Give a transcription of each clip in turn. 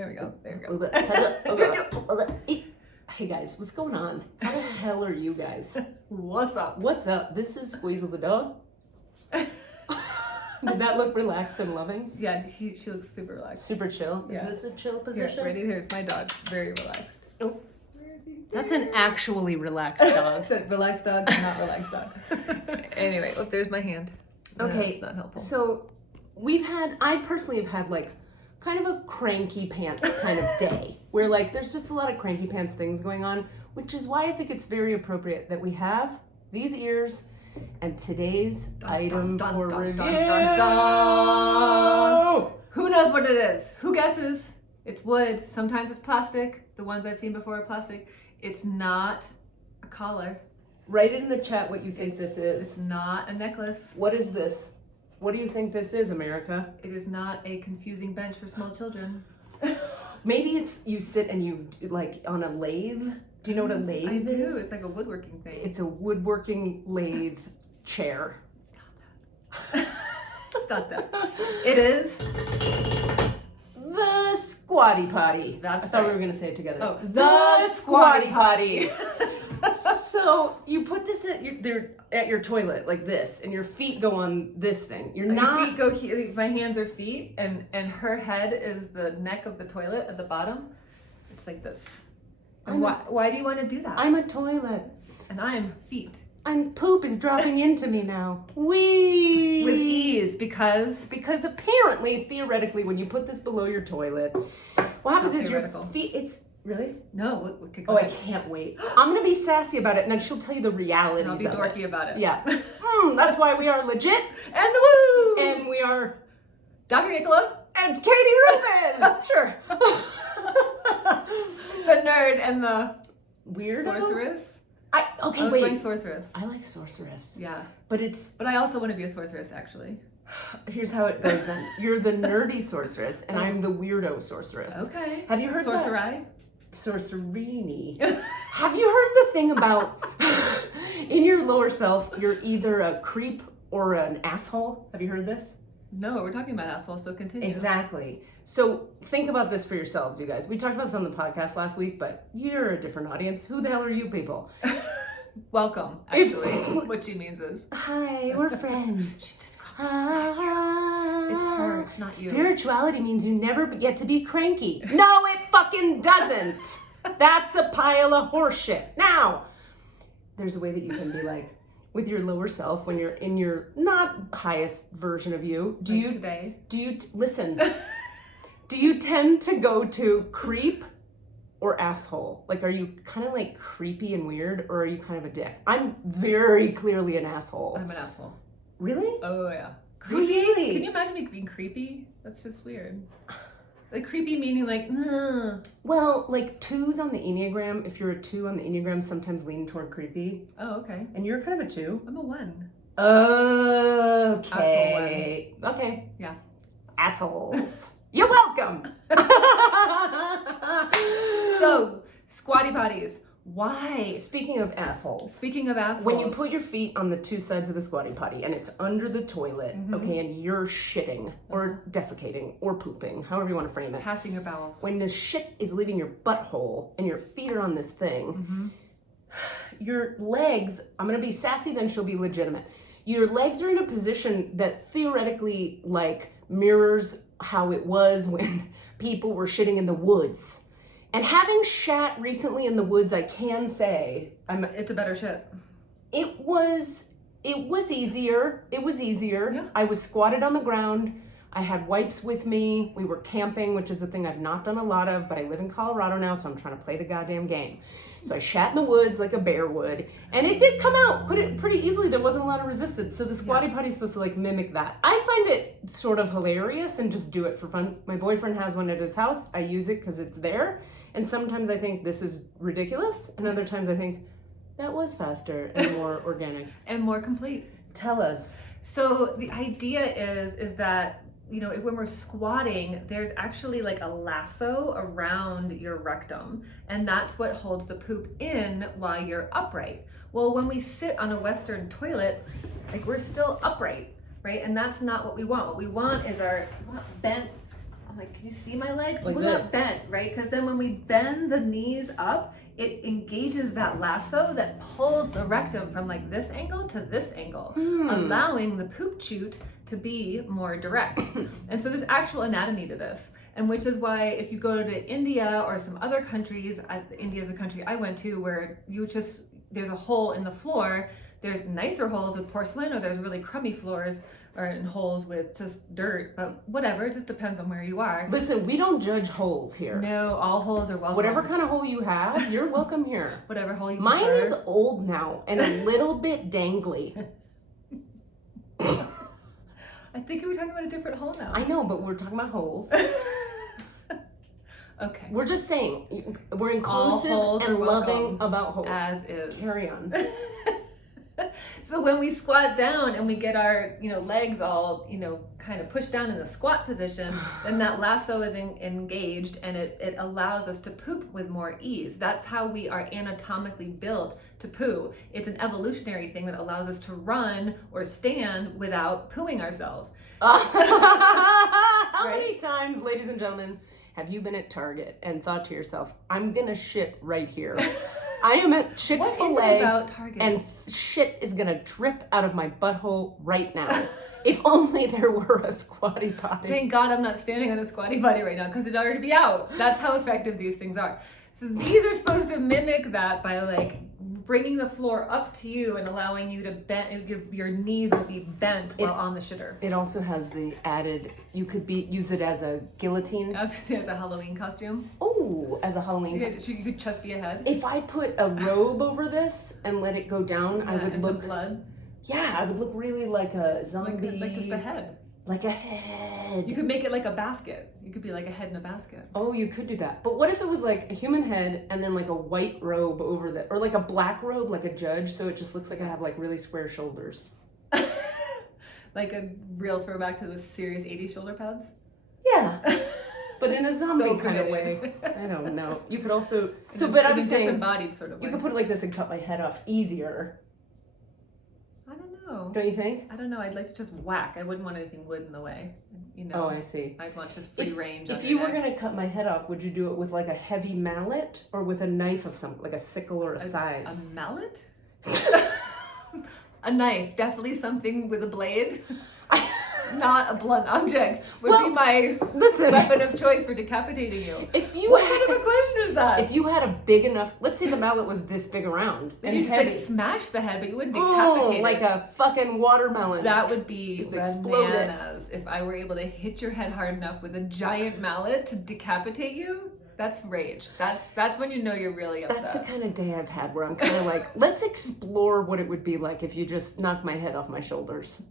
There we go. Hey guys, what's going on? How the hell are you guys? What's up? What's up? This is Squeezel the dog. Did that look relaxed and loving? Yeah, she looks super relaxed. Super chill? Yeah. Is this a chill position? Here, ready? Here's my dog. Very relaxed. Oh. Where is he? That's an actually relaxed dog. Relaxed dog, not relaxed dog. Anyway, oh, there's my hand. Okay, it's not helpful. So I personally have had like kind of a cranky pants kind of day where like there's just a lot of cranky pants things going on, which is why I think it's very appropriate that we have these ears and today's item for review. Who knows what it is? Who guesses? It's wood. Sometimes it's plastic. The ones I've seen before are plastic. It's not a collar. Write it in the chat what you think this is. It's not a necklace. What is this? What do you think this is, America? It is not a confusing bench for small children. Maybe it's you sit and you like on a lathe. Do you know what a lathe is? I do. It's like a woodworking thing. It's a woodworking lathe chair. It's not that. It is the Squatty Potty. That's I thought we right. were going to say it together. Oh, the Squatty Potty. So you put this at your toilet like this, and your feet go on this thing. Your feet go here. My hands are feet, and her head is the neck of the toilet at the bottom. It's like this. And why do you want to do that? I'm a toilet. And I am feet. And poop is dropping into me now. Wee! With ease, because apparently, theoretically, when you put this below your toilet, what happens is your feet, it's, really? No. I can't wait. I'm going to be sassy about it, and then she'll tell you the realities I'll be dorky about it. Yeah. That's why we are legit. And the woo! And we are Dr. Nicola. And Katie Rubin. Sure. The nerd and the weirdo? Sorceress. Wait. Sorceress. I like sorceress. Yeah. But I also want to be a sorceress, actually. Here's how it goes then. You're the nerdy sorceress, and I'm the weirdo sorceress. Okay. Have you heard Sorcerai? Sorcerini. Have you heard the thing about in your lower self, you're either a creep or an asshole? Have you heard this? No, we're talking about assholes, so continue. Exactly. So think about this for yourselves, you guys. We talked about this on the podcast last week, but you're a different audience. Who the hell are you people? Welcome, actually. What she means is. Hi, we're friends. She's describing It's her, it's not you. Spirituality means you never get to be cranky. No, it fucking doesn't. That's a pile of horseshit. Now, there's a way that you can be like, with your lower self, when you're in your not highest version of you, listen, do you tend to go to creep or asshole? Like, are you kind of like creepy and weird, or are you kind of a dick? I'm very clearly an asshole. I'm an asshole. Really? Oh, yeah. Creepy? Really? Can you imagine me being creepy? That's just weird. Like creepy meaning like, ugh. Well, like 2s on the Enneagram, if you're a 2 on the Enneagram, sometimes lean toward creepy. Oh, okay. And you're kind of a 2. I'm a 1. Okay. Asshole 1. Okay. Yeah. Assholes. You're welcome. So, Squatty Potties. Why? Speaking of assholes. When you put your feet on the 2 sides of the Squatty Potty and it's under the toilet, okay, and you're shitting or defecating or pooping, however you want to frame it. Passing your bowels. When the shit is leaving your butthole and your feet are on this thing, your legs, I'm going to be sassy, then she'll be legitimate. Your legs are in a position that theoretically like mirrors how it was when people were shitting in the woods. And having shat recently in the woods, I can say it's a better shit. It was easier. It was easier. Yeah. I was squatted on the ground. I had wipes with me. We were camping, which is a thing I've not done a lot of, but I live in Colorado now, so I'm trying to play the goddamn game. So I shat in the woods like a bear would, and it did come out pretty easily. There wasn't a lot of resistance. So the Squatty Potty is supposed to like mimic that. I find it sort of hilarious and just do it for fun. My boyfriend has one at his house. I use it because it's there. And sometimes I think this is ridiculous, and other times I think that was faster and more organic. And more complete. Tell us. So the idea is that, you know, when we're squatting, there's actually like a lasso around your rectum, and that's what holds the poop in while you're upright. Well, when we sit on a Western toilet, like we're still upright, right? And that's not what we want. What we want is bent like, can you see my legs? Like We're this. not bent, right? Because then when we bend the knees up, it engages that lasso that pulls the rectum from like this angle to this angle, allowing the poop chute to be more direct. And so there's actual anatomy to this. And which is why if you go to India or some other countries, India is a country I went to where there's a hole in the floor. There's nicer holes with porcelain, or there's really crummy floors or in holes with just dirt, but whatever, it just depends on where you are. Listen, we don't judge holes here. No, all holes are welcome. Whatever kind of hole you have, you're welcome here. Whatever hole you Mine prefer. is old now and a little bit dangly. I think we were talking about a different hole now. I know, but we're talking about holes. Okay. We're just saying, we're inclusive holes and are loving welcome, about holes. as is. Carry on. So when we squat down and we get our, legs all, kind of pushed down in the squat position, then that lasso is engaged and it allows us to poop with more ease. That's how we are anatomically built to poo. It's an evolutionary thing that allows us to run or stand without pooing ourselves. How many times, ladies and gentlemen, have you been at Target and thought to yourself, I'm gonna shit right here? I am at Chick-fil-A What is it about Target? and shit is gonna drip out of my butthole right now. If only there were a Squatty Potty. Thank God I'm not standing on a Squatty Potty right now because it'd already be out. That's how effective these things are. So these are supposed to mimic that by like bringing the floor up to you and allowing you to bend, your knees will be bent while on the shitter. It also has the added, you could use it as a guillotine. As a Halloween costume. Oh, as a Halloween. You could just be a head. If I put a robe over this and let it go down, I would and look. some blood. Yeah, I would look really like a zombie. Like just a head. Like a head. You could make it like a basket. You could be like a head in a basket. Oh, you could do that. But what if it was like a human head and then like a white robe over the, or like a black robe, like a judge, so it just looks like I have like really square shoulders. Like a real throwback to the serious 80s shoulder pads? Yeah. But in a zombie kind of way. I don't know. You could also, but I was saying, disembodied sort of way. you could put it like this and cut my head off easier. I don't know. Don't you think? I don't know. I'd like to just whack. I wouldn't want anything wood in the way. Oh, I see. I'd want just free range. If you were going to cut my head off, would you do it with like a heavy mallet or with a knife of some, like a sickle or a scythe? A mallet? A knife. Definitely something with a blade. Not a blunt object would be my weapon of choice for decapitating you. What kind of a question is that? If you had a big enough, let's say the mallet was this big around, and you just heavy. like smash the head, but you wouldn't decapitate it. Like a fucking watermelon. That would be just explode it. bananas if I were able to hit your head hard enough with a giant mallet to decapitate you. That's rage. That's when you know you're really upset. That's the kind of day I've had where I'm kind of like, let's explore what it would be like if you just knocked my head off my shoulders.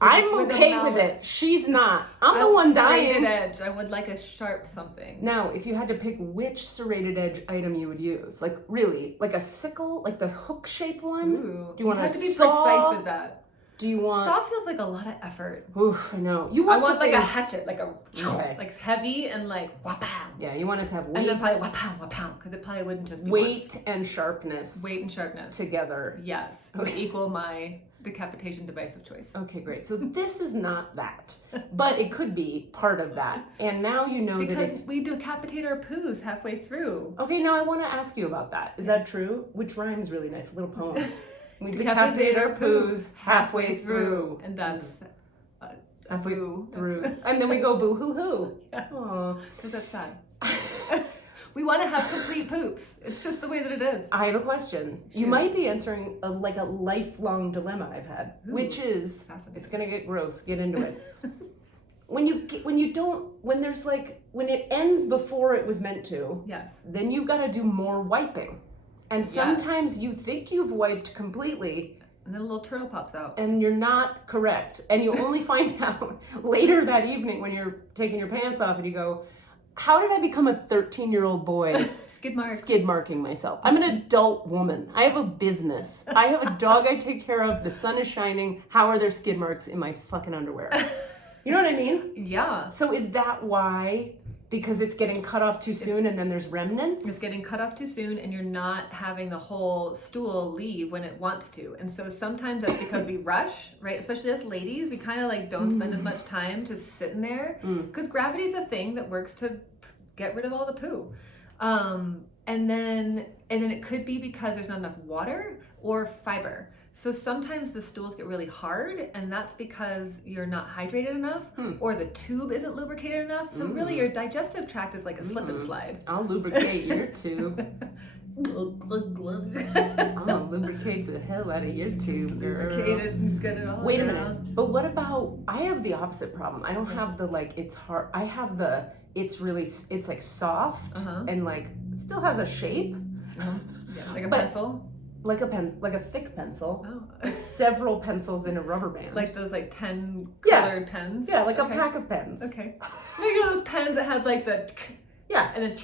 I'm okay with it. She's not. I'm the one dying. Serrated edge. I would like a sharp something. Now, if you had to pick which serrated edge item you would use, like really, like a sickle, like the hook-shaped one. Ooh, Do you want have a to be saw? precise with that. Do you want? Saw feels like a lot of effort. Oof, I know. I want like a hatchet, like a Okay. like heavy and like wapow. Yeah, you want it to have weight. And then probably wapow, because it probably wouldn't just be weight once. and sharpness. Weight and sharpness together. Yes, would equal my decapitation device of choice. Okay, great. So this is not that, but it could be part of that. And now you know because that we decapitate our poos halfway through. Okay, now I want to ask you about that. Is that true? Which rhymes really nice. A little poem. We decapitate our poos halfway through. And that's halfway boo. through. And then we go boo hoo hoo. Yeah. Aww. Because that's sad. We want to have complete poops. It's just the way that it is. I have a question. You might be answering a lifelong dilemma I've had, which is, it's gonna get gross. Get into it. When it ends before it was meant to. Yes. Then you gotta do more wiping, and sometimes you think you've wiped completely. And then a little turtle pops out. And you're not correct. And you only find out later that evening when you're taking your pants off and you go, how did I become a 13-year-old boy skid marking myself? I'm an adult woman. I have a business. I have a dog I take care of. The sun is shining. How are there skid marks in my fucking underwear? You know what I mean? Yeah. So is that why Because it's getting cut off too soon and then there's remnants? It's getting cut off too soon and you're not having the whole stool leave when it wants to. And so sometimes that's because we rush, right? Especially as ladies, we kind of like don't spend as much time just sitting there. Because gravity is a thing that works to get rid of all the poo. And then it could be because there's not enough water or fiber. So sometimes the stools get really hard, and that's because you're not hydrated enough or the tube isn't lubricated enough. So really your digestive tract is like a slip and slide. I'll lubricate your tube. I'm gonna lubricate the hell out of your tube, girl. Lubricate it and get it all Wait a around. minute. But what about, I have the opposite problem. I don't have the like, it's hard. I have the, it's like soft and like still has a shape. Yeah, like a pencil. Like a thick pencil. Oh. Like several pencils in a rubber band. Like those like 10 Yeah. colored pens? Yeah, like a pack of pens. Okay. You know those pens that had like the Yeah. and then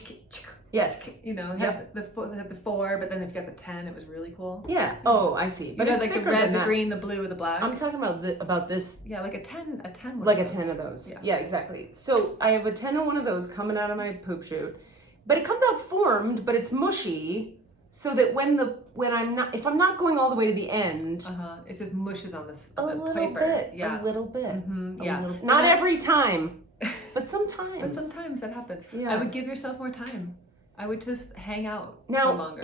Yes. you know, you had the 4, but then if you got the 10, it was really cool. Yeah. Oh, I see. But it's like the thicker red, than the that. green, the blue, the black. I'm talking about this. Yeah, like a 10 one Like of a those. 10 of those. Yeah. Yeah, exactly. So I have a 10 of one of those coming out of my poop chute, but it comes out formed, but it's mushy. So that if I'm not going all the way to the end, it just mushes on a the little paper. bit, Yeah. a little bit, yeah. Not every time, but sometimes. But sometimes that happens. Yeah. I would give yourself more time. I would just hang out Now, for longer.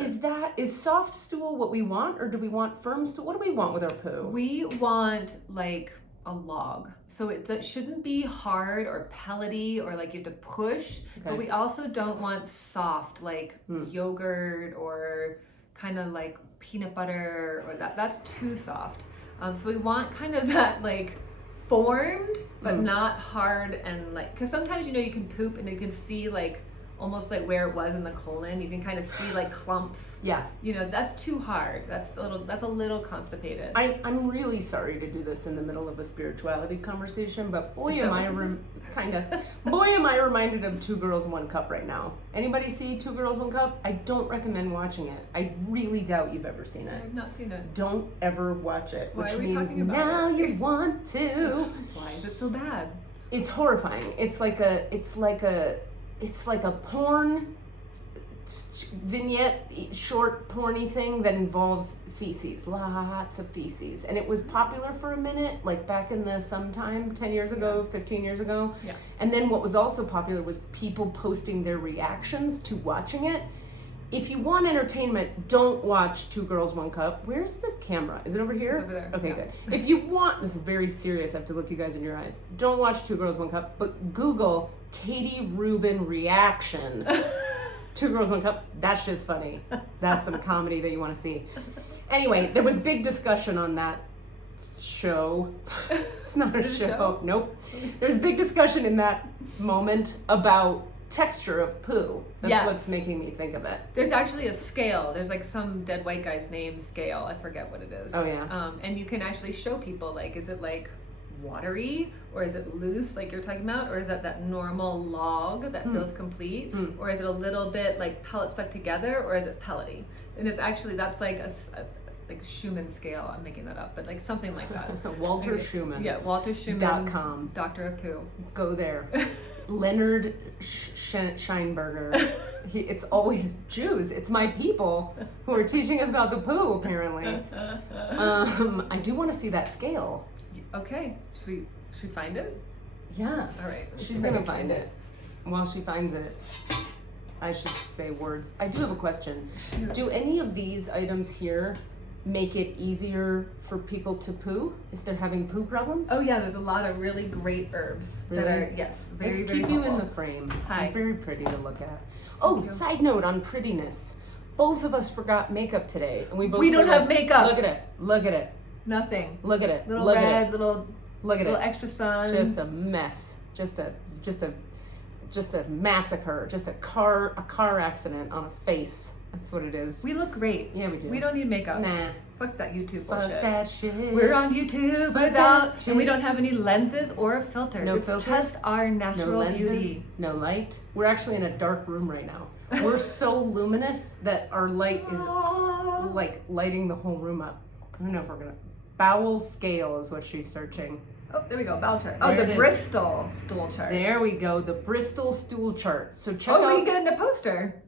is soft stool what we want, or do we want firm stool? What do we want with our poo? We want like a log. So that shouldn't be hard or pellety or like you have to push, but we also don't want soft like yogurt or kind of like peanut butter or that's too soft. So we want kind of that like formed but not hard and like, because sometimes you can poop and you can see like almost like where it was in the colon. You can kind of see like clumps. Yeah. That's too hard. That's a little constipated. I'm really sorry to do this in the middle of a spirituality conversation, but boy am I reminded of 2 Girls, 1 Cup right now. Anybody see 2 Girls, 1 Cup? I don't recommend watching it. I really doubt you've ever seen it. I've not seen it. Don't ever watch it, Why which are we means talking about now it? you want to. Why is it so bad? It's horrifying. It's like a porn vignette, short porny thing that involves feces, lots of feces. And it was popular for a minute, like back in the sometime 10 years ago, 15 years ago. Yeah. And then what was also popular was people posting their reactions to watching it. If you want entertainment, don't watch 2 Girls, 1 Cup. Where's the camera? Is it over here? It's over there. Okay, Yeah. good. If you want, this is very serious, I have to look you guys in your eyes. Don't watch 2 Girls, 1 Cup, but Google Katie Rubin reaction. 2 Girls, 1 Cup. That's just funny. That's some comedy that you want to see. Anyway, there was big discussion on that show. It's not a show. Nope. There's big discussion in that moment about texture of poo. That's what's making me think of it. There's actually a scale. There's like some dead white guy's name scale. I forget what it is. Oh yeah. And you can actually show people like, is it like watery or is it loose like you're talking about, or is that normal log that feels complete, or is it a little bit like pellet stuck together, or is it pellety? And it's actually, that's like a like Schumann scale. I'm making that up, but like something like that. Walter Schumann. Yeah, Walter Schumann. Doctor of Poo. Go there. Leonard Scheinberger. It's always Jews. It's my people who are teaching us about the poo, apparently. I do want to see that scale. Okay, should we find it? Yeah. All right. She's going to find it. While she finds it, I should say words. I do have a question. Do any of these items here make it easier for people to poo if they're having poo problems? Oh yeah, there's a lot of really great herbs that are, yes, very, Let's very keep you in helpful. the frame. Hi. You're very pretty to look at. Oh, side note on prettiness. Both of us forgot makeup today, and we don't have makeup. Look at it. Look at it. Nothing. Look at it. Little look red, at it. little Look at little it. extra sun. Just a mess. Just a massacre. Just a car accident on a face. That's what it is. We look great. Yeah, we do. We don't need makeup. Nah. Fuck that YouTube Fuck bullshit. that shit. We're on YouTube Fuck without, that and we shit. don't have any lenses or filters. No It's filters? just our No natural lenses, beauty. no light. We're actually in a dark room right now. We're so luminous that our light is like lighting the whole room up. I don't know if we're gonna. Bowel scale is what she's searching. Oh, there we go, bowel chart. Oh, There the it is. Bristol stool chart. There we go, the Bristol stool chart. So check Oh, we out. can get in a poster.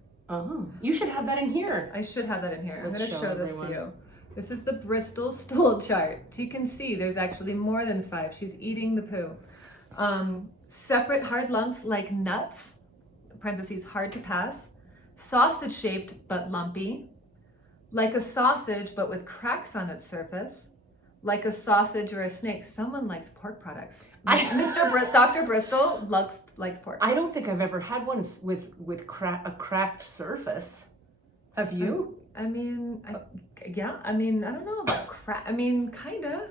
You should have that in here. I should have that in here. Let's I'm going to show show this everyone. to you. This is the Bristol stool chart. So you can see there's actually more than 5. She's eating the poo. Separate hard lumps like nuts, parentheses, hard to pass. Sausage shaped but lumpy. Like a sausage but with cracks on its surface. Like a sausage or a snake. Someone likes pork products. Dr. Bristol likes pork. I don't think I've ever had one with a cracked surface. Have you? I mean, yeah. I mean, I don't know about crack. I mean, kinda.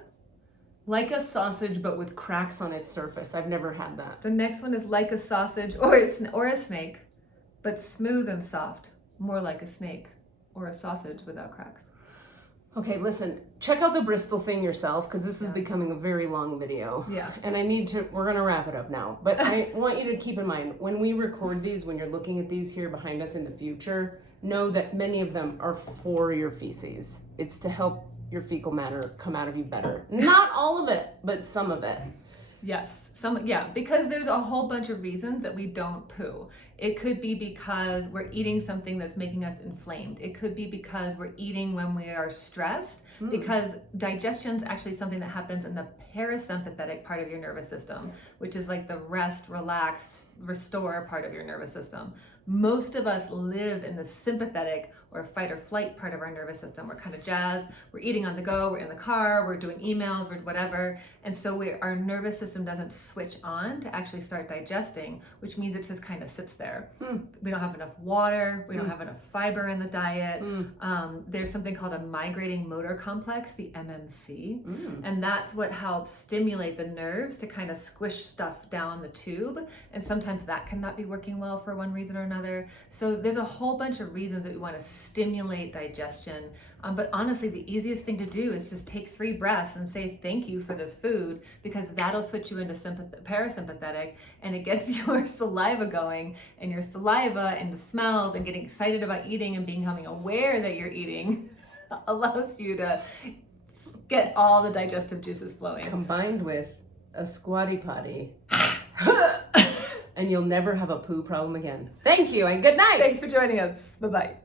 Like a sausage, but with cracks on its surface. I've never had that. The next one is like a sausage or a snake, but smooth and soft. More like a snake or a sausage without cracks. Okay, listen, check out the Bristol thing yourself, because this is becoming a very long video. Yeah. And we're gonna wrap it up now. But I want you to keep in mind, when we record these, when you're looking at these here behind us in the future, know that many of them are for your feces. It's to help your fecal matter come out of you better. Not all of it, but some of it. Yes, because there's a whole bunch of reasons that we don't poo. It could be because we're eating something that's making us inflamed. It could be because we're eating when we are stressed, because digestion is actually something that happens in the parasympathetic part of your nervous system, which is like the rest, relaxed, restore part of your nervous system. Most of us live in the sympathetic or fight or flight part of our nervous system. We're kind of jazzed, we're eating on the go, we're in the car, we're doing emails, we're whatever. And so our nervous system doesn't switch on to actually start digesting, which means it just kind of sits there. We don't have enough water, we don't have enough fiber in the diet. There's something called a migrating motor complex, the MMC, and that's what helps stimulate the nerves to kind of squish stuff down the tube. And sometimes that cannot be working well for one reason or another. So there's a whole bunch of reasons that we want to stimulate digestion. But honestly, the easiest thing to do is just take 3 breaths and say thank you for this food, because that'll switch you into parasympathetic, and it gets your saliva going, and your saliva and the smells and getting excited about eating and becoming aware that you're eating allows you to get all the digestive juices flowing. Combined with a Squatty Potty. And you'll never have a poo problem again. Thank you and good night. Thanks for joining us. Bye-bye.